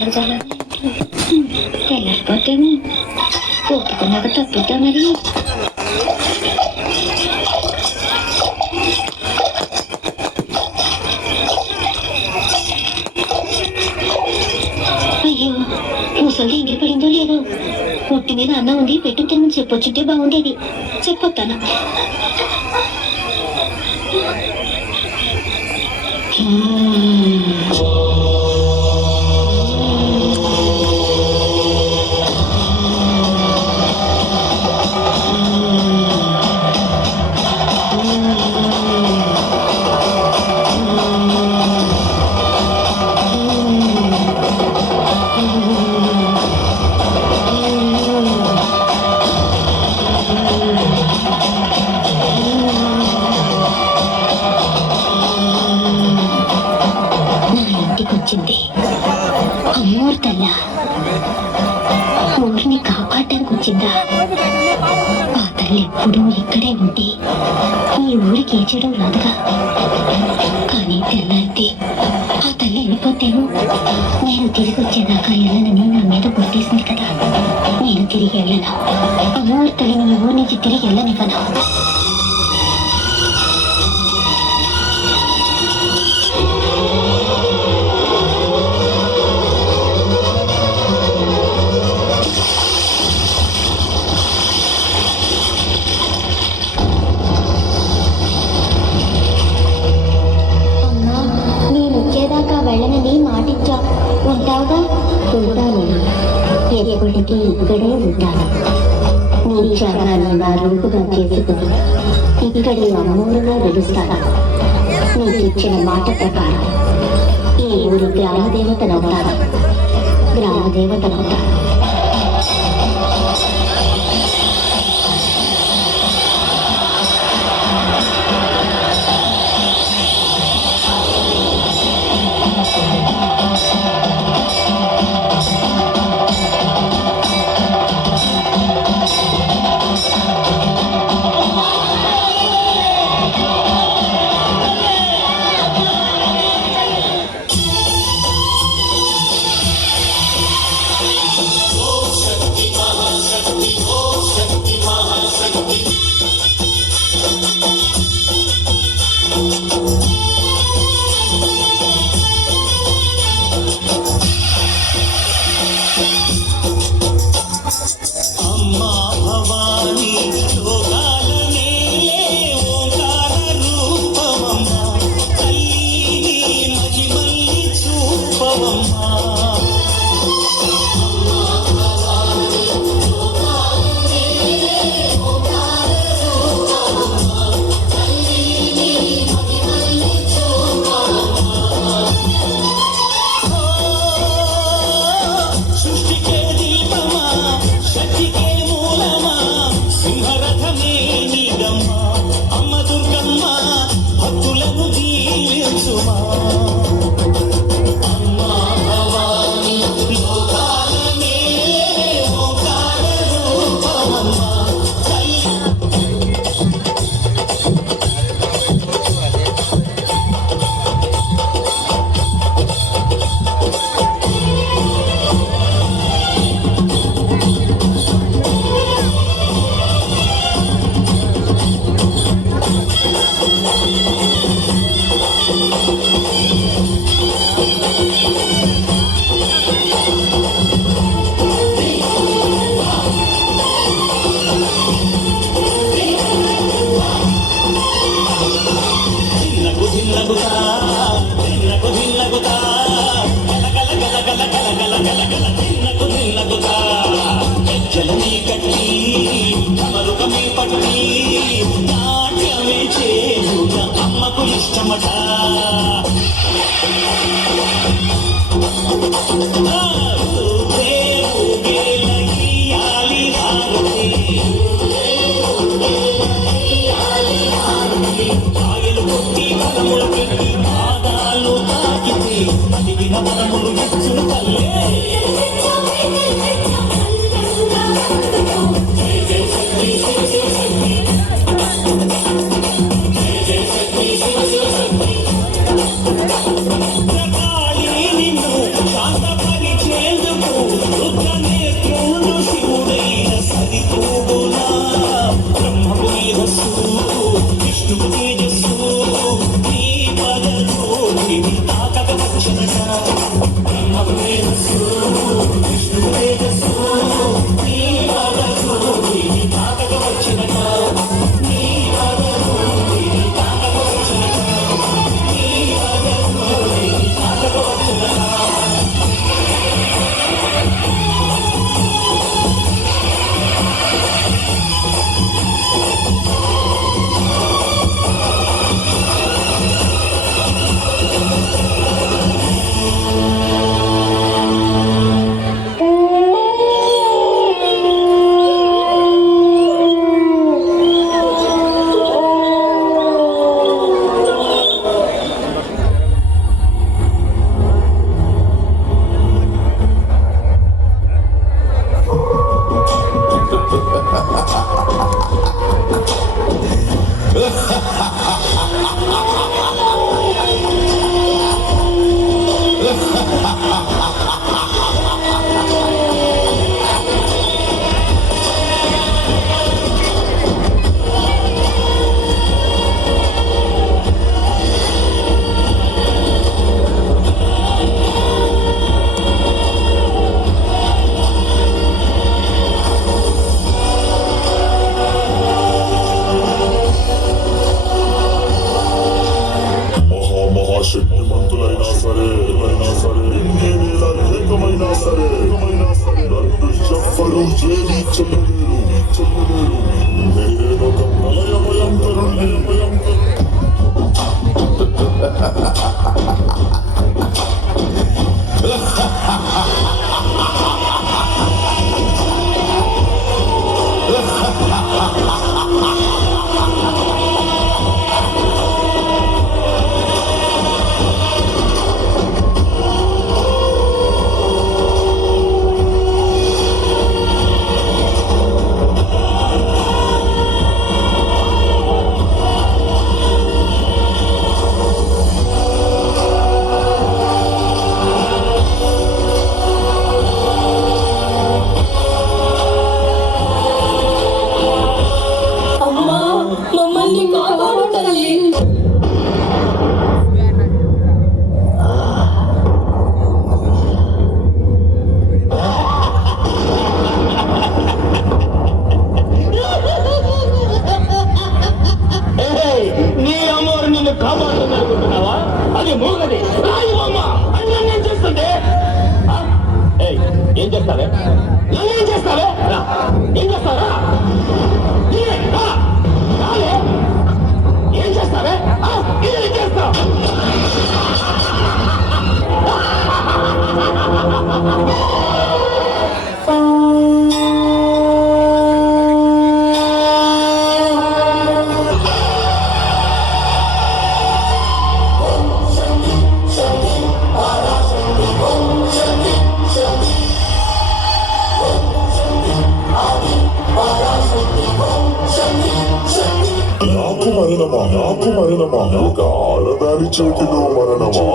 తెల్లారిపోతేనే ఒప్పుకున్నాక తప్పుతా మరి. అయ్యో, ముసలి ఎంగిలి పడిందో లేదో. ఒట్టి మీద అన్నం ఉంది, పెట్టు తినని చెప్పొచ్చుంటే బాగుండేది. చెప్పొస్తాను. వచ్చింది అమ్మోర్తల్లా ఊరిని కాపాడటానికి వచ్చిందా? ఆ తల్లి ఎప్పుడూ ఇక్కడే ఉంటే ఈ ఊరికి ఏ చేయడం రాదుగా. కానీ తెల్లారితే ఆ తల్లి వెళ్ళిపోతేను నేను తిరిగి వచ్చేదాకా వెళ్ళనని నా మీద కొట్టేసింది కదా. నేను తిరిగి వెళ్ళను. అమ్మోర్తల్లిని ఈ ఊరి నుంచి తిరిగి వెళ్ళనివ్వను. వెళ్ళనని మాటిచ్చా. ఉంటావుగా? ఉంటాను. ఎప్పటికీ ఇక్కడే ఉంటాను. నీ క్షణాన్ని నా రూపుగా చేసుకుని ఇక్కడి అమ్మూరుగా వెలుస్తాను. నీకు ఇచ్చిన మాట ప్రకారం ఈ ఊరి గ్రామదేవతనవుతాను. గ్రామదేవతనవుతాను. అమ్మకు ఇష్టమట. రుద్రనేత్రుడు శివుడైన సరిపోలా బ్రహ్మకు మేధస్సు విష్ణు తేజస్సు నీ పదలోని తాకక వచ్చినట బ్రహ్మకు మేధస్సు విష్ణు తేజస్సు నీ పదలోని తాకక వచ్చినట నీ పదలోని తాకక వచ్చినట నీ పదలోని తాకక వచ్చినట మహాశక్తిమంతులైనా సరే ఎన్నేవేల ఏకమైనా సరే నన్ను ఎవ్వరూ ఏమీ చెయ్యలేరు నేనొక ప్రళయ భయంకరుణ్ణి అమ్మా మమ్మల్ని కాపాడు తల్లి. నీ అమ్మవారు నిన్ను కాపాడుతున్నావా? అది మూగది రాయి అమ్మ అన్నం ఏం చేస్తుంది? ఏం చేస్తావే? నన్ను ఏం చేస్తావే? ఏం చేస్తావా? ఏం చేస్తావే? ఏం చేస్తావు? నాకు మరణమా ఒక ఆడదాని చేతిలో మరణమా